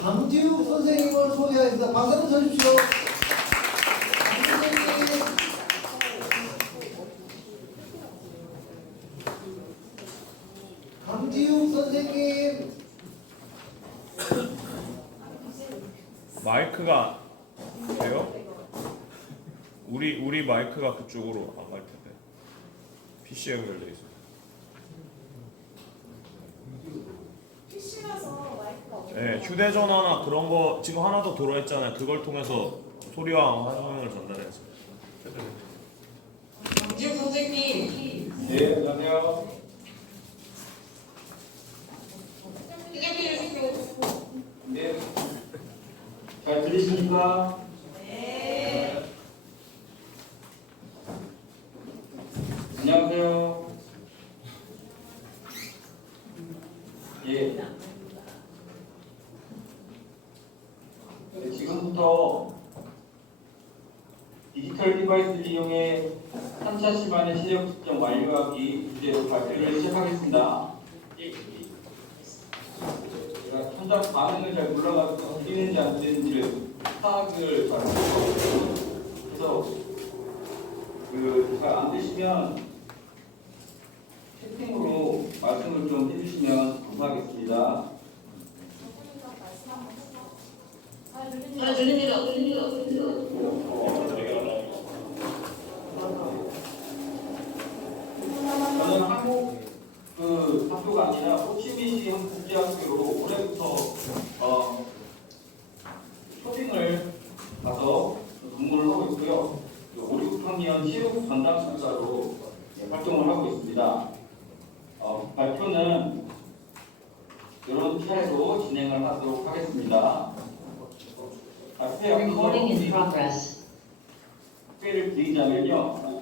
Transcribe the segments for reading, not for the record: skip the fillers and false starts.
강지욱 선생님을 소개하겠습니다. 박수 한번 쳐주십시오. 강지욱 선생님. 마이크가 돼요? 우리 마이크가 그쪽으로 안 갈 텐데 PC 연결돼 있어. PC라서 마이크가 없어요. 네, 휴대전화나 그런 거 지금 하나 더 들어있잖아요. 그걸 통해서 소리와 화면을 전달해서. 강지욱 선생님. 네, 안녕하세요. 휴대폰을 시켜주시고. 네. 잘 들리십니까? 네. 안녕하세요. 예. 네, 지금부터 디지털 디바이스를 이용해 3차 시반의 시력 측정 완료하기 주제로 발표를 시작하겠습니다. 제가 현장 반응을 잘 몰라가지고 들리는지 안 들리는지를 파악을 잘 못하거든요. 그래서 잘 안 되시면 채팅으로 말씀을 좀 해주시면 감사하겠습니다. 잘 들립니다. 저는 한국 학교가 아니라 호치민시 한국국제학교로 올해부터 초빙을 가서 근무를 하고 있고요. 5, 6학년 체육 전담술사로 활동을 하고 있습니다. 발표는 이런 차례로 진행을 하도록 하겠습니다. Recording in progress. 학회를 드리자면요.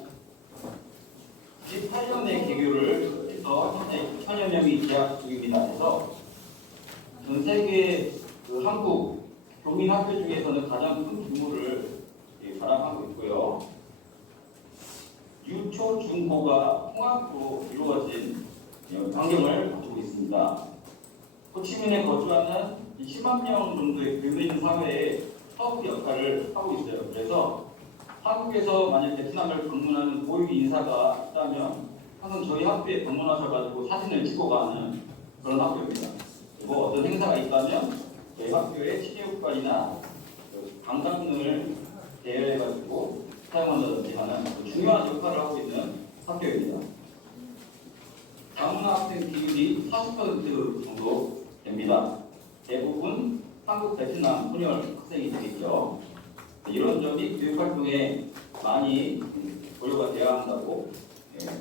98년에 개교를 해서 현재 9천여 명이 재학 중입니다. 그래서 전 세계 한국 교민 학교 중에서는 가장 큰 규모를 자랑하고 있고요. 유초 중고가 통합으로 이루어진 환경을 가지고 있습니다. 호치민에 거주하는 10만 명 정도의 교민 사회에 사업 역할을 하고 있어요. 그래서 한국에서 만약 베트남을 방문하는 고위 인사가 있다면 항상 저희 학교에 방문하셔가지고 사진을 찍어가는 그런 학교입니다. 그리고 어떤 행사가 있다면 저희 학교의 체육관이나 관광을 대여해가지고 사용한다든지 하는 중요한 역할을 하고 있는 학교입니다. 다문화 학생 비율이 40% 정도 됩니다. 대부분 한국, 베트남, 혼혈 학생이 되겠죠. 이런 점이 교육활동에 많이 고려가 되어야 한다고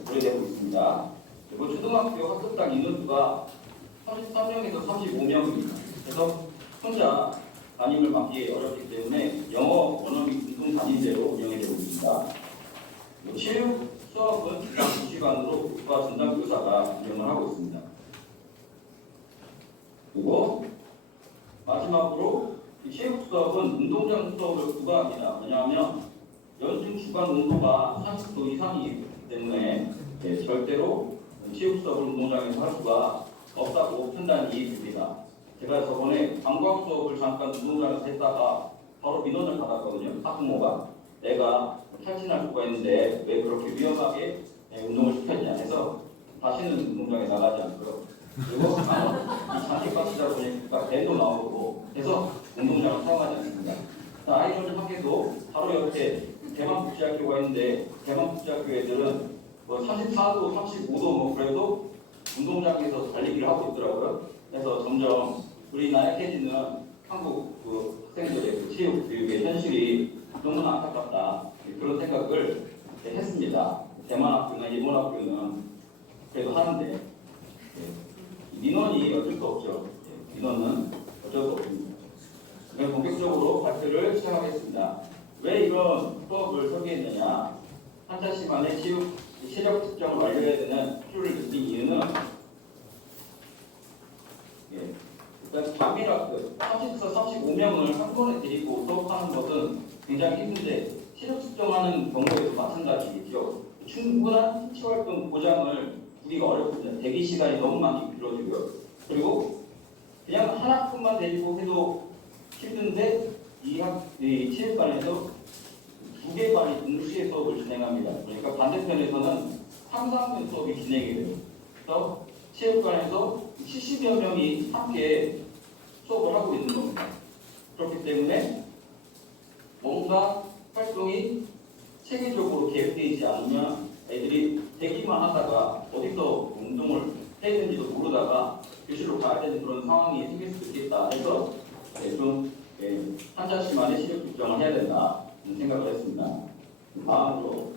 고려되고 있습니다. 그리고 초등학교 학급당 인원수가 33명에서 35명입니다. 그래서 혼자 담임을 맡기 어렵기 때문에 영어 원어민 공동 담임제로 운영되고 있습니다. 체육 수업은 각 2시간으로 교과 전담교사가 운영을 하고 있습니다. 그리고 마지막으로 체육 수업은 운동장 수업을 부과합니다. 왜냐하면 연중 주간 온도가 30도 이상이기 때문에 절대로 체육 수업을 운동장에서 할 수가 없다고 판단이 됩니다. 제가 저번에 관광 수업을 잠깐 운동장에서 했다가 바로 민원을 받았거든요. 학부모가 내가 탈진할 수가 있는데 왜 그렇게 위험하게 운동을 시켰냐 해서 다시는 운동장에 나가지 않고요. 그리고 장기값이다 보니까 밴도 나오고 해서 운동장을 사용하지 않습니다. 아이러니하게도 바로 옆에 대만국제학교가 있는데 대만국제학교 애들은 34도, 35도 그래도 운동장에서 달리기를 하고 있더라고요. 그래서 점점 우리 나약해지는 한국 학생들의 체육 교육의 현실이 너무나 안타깝다 그런 생각을 했습니다. 대만 학교나 일본 학교는 그래도 하는데 민원이 어쩔 수 없죠. 민원은 어쩔 수 없습니다. 그럼 본격적으로 발표를 시작하겠습니다. 왜 이런 수업을 설계했느냐? 한자 시간에 체력 측정을 완료해야 되는 필요를 느낀 이유는 일단 단밀학교 30에서 35명을 한 번에 데리고 수업하는 것은 굉장히 힘든데 체력 측정하는 경우에도 마찬가지겠죠. 충분한 신체활동 보장을 우리가 어렵습니다. 대기 시간이 너무 많이 길어지고요. 그리고 그냥 한 학급만 데리고 해도 힘든데 이 체육관에서 두 개 반이 동시에 수업을 진행합니다. 그러니까 반대편에서는 3, 4학년 수업이 진행이 돼요. 그래서 체육관에서 70여 명이 함께 수업을 하고 있는 겁니다. 그렇기 때문에 뭔가 활동이 체계적으로 계획되어 있지 않으면 애들이 대기만 하다가 어디서 운동을 해야 되는지도 모르다가 교실로 가야 되는 그런 상황이 생길 수도 있겠다 해서 한 자씩만의 시력 측정을 해야 된다 생각을 했습니다. 다음으로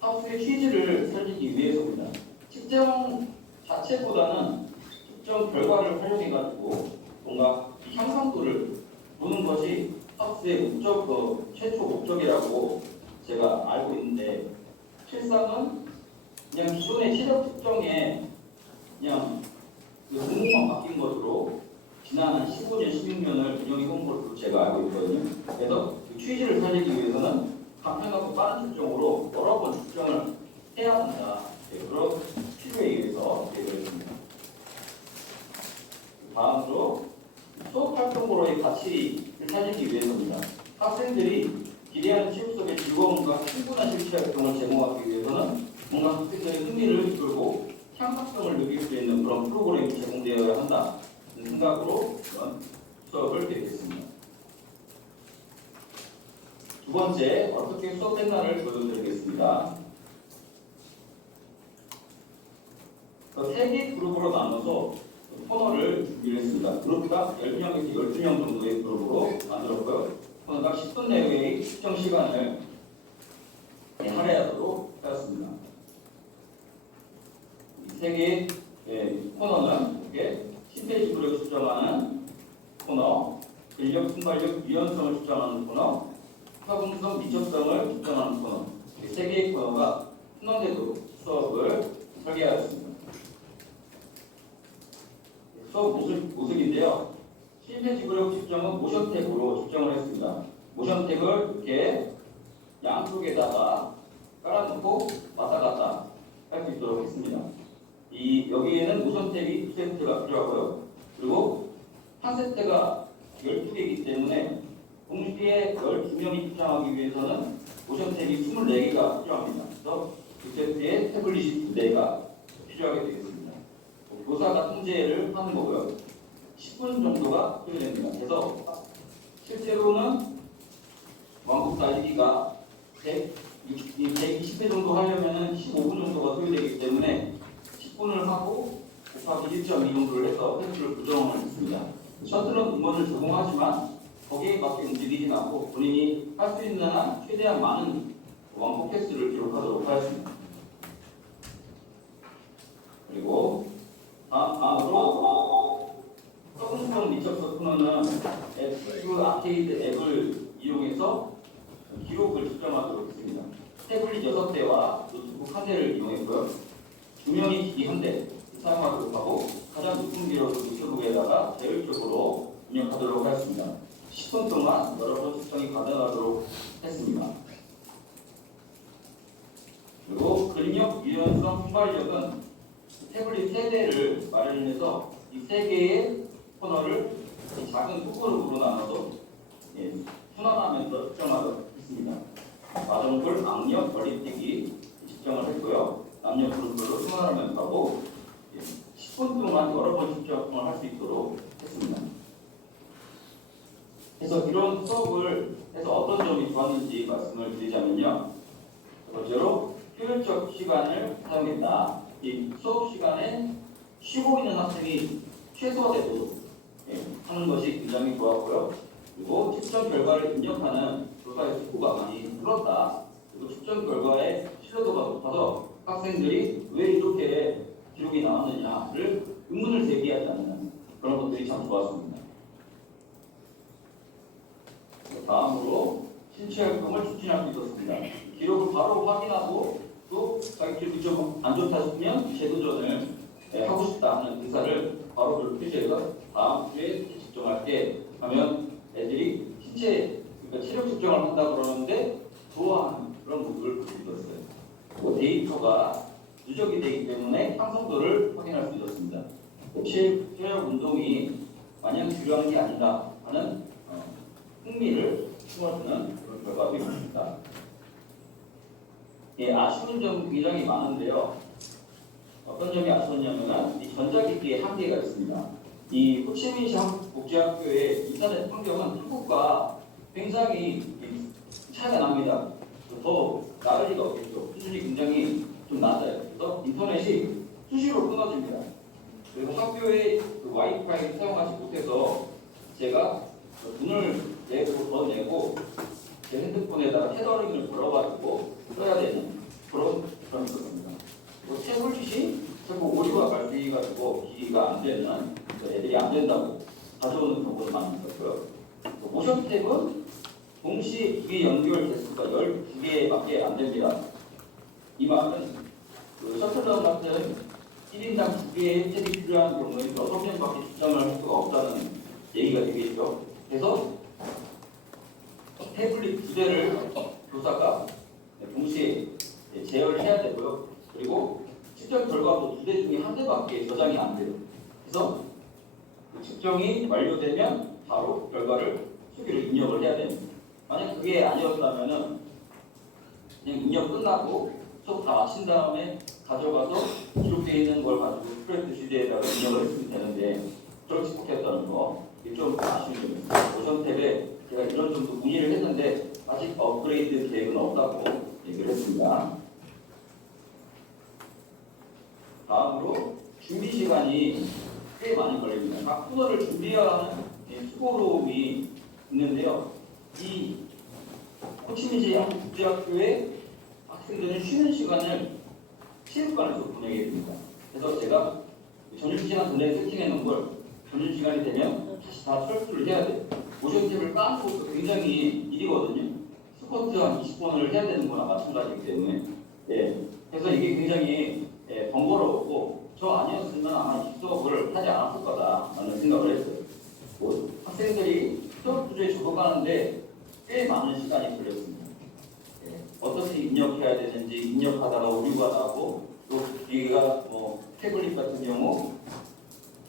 학습의 퀴즈를 살리기 위해서입니다. 측정 자체보다는 측정 결과를 활용해가지고 뭔가 향상도를 보는 것이 학습의 최초 목적이라고 제가 알고 있는데 실상은 그냥 기존의 시력 측정에 그냥 공무만 바뀐 것으로 지난 15년, 16년을 운영해 온 것으로 제가 알고 있거든요. 그래서 그 퀴즈를 살리기 위해서는 간편하고 빠른 측정으로 여러 번 측정을 해야 한다. 그런 필요에 의해서 되어있습니다. 다음으로 수업 활동으로의 가치를 살리기 위해서입니다. 학생들이 기대하는 체육 속의 즐거움과 충분한 실체 활동을 제공하기 위해서는 뭔가 학생들의 흥미를 이끌고 향상성을 느낄 수 있는 그런 프로그램이 제공되어야 한다. 생각으로 이런 수업을 계획했습니다. 두 번째, 어떻게 수업했나를 보여드리겠습니다. 세 개 그룹으로 나눠서 코너를 준비를 했습니다. 그룹가 10명에서 12명 정도의 그룹으로 만들었고요. 코너가 10분 내외의 측정 시간을 할애하도록 하였습니다. 세 개의 코너는 이렇게 심폐 지구력을 측정하는 코너, 근력 순발력 유연성을 측정하는 코너, 화분성 미적성을 측정하는 코너, 이 세 개의 코너가 순환되도록 수업을 설계하였습니다. 수업 모습인데요. 심폐 지구력 측정은 모션택으로 측정을 했습니다. 모션택을 이렇게 양쪽에다가 깔아놓고 왔다 갔다 할 수 있도록 했습니다. 여기에는 모션택이 2세트가 필요하고요. 그리고 한 세트가 12개이기 때문에 동시에 12명이 측정하기 위해서는 모션택이 24개가 필요합니다. 그래서 2세트에 태블릿이 2대가 필요하게 되겠습니다. 교사가 통제를 하는 거고요. 10분 정도가 소요됩니다. 그래서 실제로는 왕복 달리기가 120회 정도 하려면 15분 정도가 소요되기 때문에 10분을 하고 곱하기 1.2 정도를 해서 횟수를 고정을 했습니다. 셔틀은 인원을 제공하지만 거기에밖에 움직이진 않고 본인이 할 수 있는 한 최대한 많은 왕복 횟수를 기록하도록 하였습니다. 그리고 다음으로 서브스톤 미적서 코너는 앱 아케이드 앱을 이용해서 기록을 측정하도록 했습니다. 태블릿 6대와 노트북 1대를 이용했고요. 주명이 기기 1대 사용하도록 하고 가장 높은 기록을 노트북에다가 자율적으로 입력하도록 하였습니다. 10분 동안 여러 번 측정이 가능하도록 했습니다. 그리고 근력, 유연성, 순발력은 태블릿 3대를 마련해서 이 3개의 코너를 작은 소그룹으로 나눠서 순환하면서 측정하도록 했습니다. 마정골, 악력, 머리뛰기 측정을 했고요. 남녀 그룹별로 순환하면서 하고 10분 동안 여러 번 측정을 할 수 있도록 했습니다. 그래서 이런 수업을 해서 어떤 점이 좋았는지 말씀을 드리자면요. 첫 번째로 효율적 시간을 사용했다. 이 수업 시간에 쉬고 있는 학생이 최소화되도록 하는 것이 굉장히 좋았고요. 그리고 측정 결과를 입력하는 교사의 속도가 많이 늘었다. 그리고 측정 결과의 신뢰도가 높아서 학생들이 왜 이렇게 기록이 나왔느냐를 의문을 제기하지 않는 그런 것들이 참 좋았습니다. 다음으로 신체 활동을 촉진할 수 있었습니다. 기록을 바로 확인하고 또 자기 기록이 좀 안 좋다 싶으면 재도전을 하고 싶다 하는 의사를 바로 표시해서 다음 주에 측정할게 하면 애들이 신체 그러니까 체력 측정을 한다 그러는데 좋아하는 그런 모습을 보여주고 있어요. 데이터가 누적이 되기 때문에 향상도를 확인할 수 있었습니다. 체육 운동이 마냥 중요한 게 아니다 하는 흥미를 심어주는 그런 결과가 있습니다. 예, 아쉬운 점 굉장히 많은데요. 어떤 점이 아쉬웠냐면 이 전자기기에 한계가 있습니다. 이 호치민시 한국복지학교의 인터넷 환경은 한국과 굉장히 차이가 납니다. 더 나을 리가 없겠죠. 수준이 굉장히 좀 낮아요. 그래서 인터넷이 수시로 끊어집니다. 그래서 학교에 그 와이파이를 사용하지 못해서 제가 돈을 내고 더 내고 제 핸드폰에다가 테더링을 걸어가지고 써야 되는 그런 겁니다. 태블릿이 자꾸 오류가 발생해가지고 기기가 안 되는 애들이 안 된다고 가져오는 경우도 많은 거고요. 모션 탭은 동시 기기 연결 개수가 12개밖에 안 됩니다. 이 말은 그 셔틀런 같은 1인당 2개의 탭이 필요한 경우에 6명밖에 출장을 할 수가 없다는 얘기가 되겠죠. 그래서 태블릿 2대를 교사가 동시에 제어를 해야 되고요. 그리고 측정 결과도 2대 중에 1대밖에 저장이 안 돼요. 그래서 그 측정이 완료되면 바로 결과를 수기로 입력을 해야 됩니다. 만약 그게 아니었다면은 그냥 입력 끝나고 수업 다 마친 다음에 가져가서 기록되어 있는 걸 가지고 스프레드시트에다가 입력을 했으면 되는데 그렇지 못했다는 거 이게 좀 아쉬운 점입니다. 모션 탭에 제가 이런 정도 문의를 했는데 아직 업그레이드 계획은 없다고 얘기를 했습니다. 다음으로 준비 시간이 꽤 많이 걸립니다. 각 코너를 준비하는 수고로움이 있는데요. 이 호치민시 한국국제학교의 학생들은 쉬는 시간을 체육관에서 보내게 됩니다. 그래서 제가 점심시간 전에 세팅해 놓은 걸 점심시간이 되면 다시 다 철수를 해야 돼요. 모션탭을 까는 것도 굉장히 일이거든요. 스쿼트 한 20번을 해야 되는 거나 마찬가지이기 때문에 그래서 이게 굉장히 번거로웠고 저 아니었으면 아마 이 수업을 하지 않았을 거다라는 생각을 했어요. 학생들이 수업 주제에 접근하는데 꽤 많은 시간이 걸렸습니다. 어떻게 입력해야 되는지 입력하다가 오류가 나고 또 뒤가 태블릿 같은 경우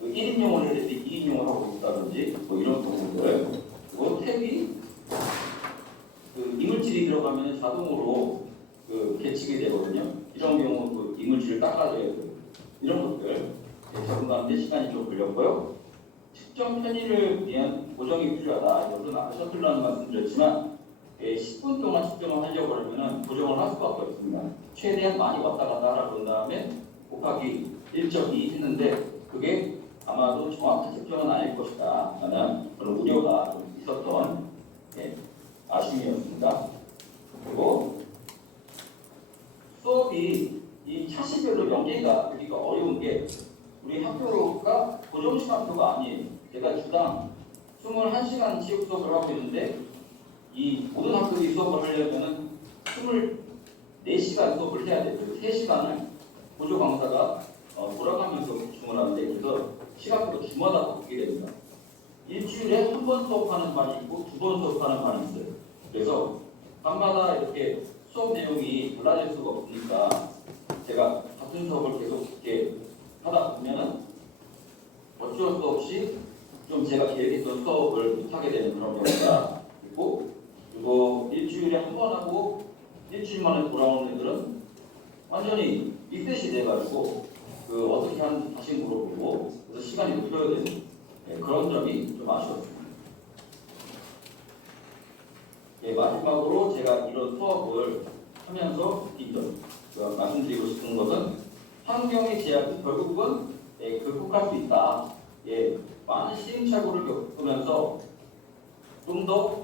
1인용을 해야 되는데 2인용을 하고 있다든지 이런 경우들. 그리고 탭이 이물질이 들어가면 자동으로 계측이 되거든요. 이런 경우 이물질을 닦아줘야 돼요. 이런 것들 적응하는데 시간이 좀 걸렸고요. 측정 편의를 위한 고정이 필요하다. 여러분 아까 셔틀러는 말씀드렸지만 10분 동안 측정을 하려고 하면 고정을 할 수밖에 없습니다. 최대한 많이 왔다 갔다 하라 그런 다음에 곱하기 1.2 했는데 그게 아마도 정확한 측정은 아닐 것이다 라는 그런 우려가 좀 있었던 아쉬움이었습니다. 그리고 수업이 이 차시별로 연계가 되기가 어려운 게 우리 학교가 고정시간표가 아니에요. 제가 주당 21시간 체육 수업을 하고 있는데 이 모든 학교의 수업을 하려면 24시간 수업을 해야 돼요. 그리고 3시간을 보조 강사가 돌아가면서 집중을 하는데 그래서 시간표가 주마다 바뀌게 됩니다. 일주일에 한 번 수업하는 반이 있고 2번 수업하는 반이 있어요. 그래서 밤마다 이렇게 수업 내용이 달라질 수가 없으니까 제가 같은 수업을 계속 이렇게 하다 보면은 어쩔 수 없이 좀 제가 계획했던 수업을 못하게 되는 그런 경우가 있고 그리고 일주일에 한 번 하고 일주일 만에 돌아오는 애들은 완전히 리셋이 돼가지고 어떻게 하는지 다시 물어보고 그래서 시간이 높여야 되는 그런 점이 좀 아쉬웠습니다. 마지막으로 제가 이런 수업을 하면서 말씀드리고 싶은 것은 환경의 제약은 결국은 극복할 수 있다. 많은 시행착오를 겪으면서 좀 더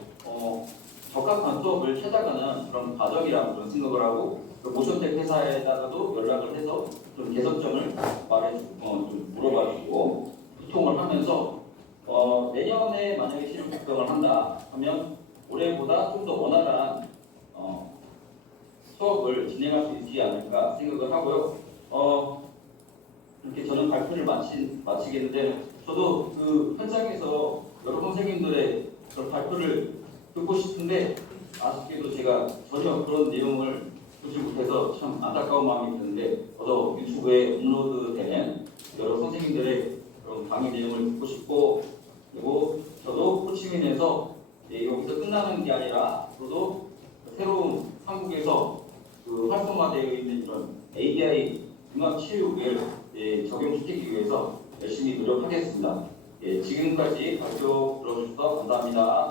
적합한 수업을 찾아가는 그런 과정이라고 저는 생각을 하고 모션텍 회사에다가도 연락을 해서 좀 개선점을 좀 물어봐주고 소통을 하면서 내년에 만약에 실용 작성을 한다 하면 올해보다 좀 더 원활한 수업을 진행할 수 있지 않을까 생각을 하고요. 이렇게 저는 발표를 마치겠는데 저도 그 현장에서 여러 선생님들의 그런 발표를 듣고 싶은데 아쉽게도 제가 전혀 그런 내용을 보지 못해서 참 안타까운 마음이 드는데 유튜브에 업로드되는 여러 선생님들의 좀 강의 내용을 듣고 싶고, 그리고 저도 호치민에서 여기서 끝나는 게 아니라 저도 새로운 한국에서 그 활성화되어 있는 이런 ADI 융합체육을 적용시키기 위해서 열심히 노력하겠습니다. 지금까지 발표 들어주셔서 감사합니다.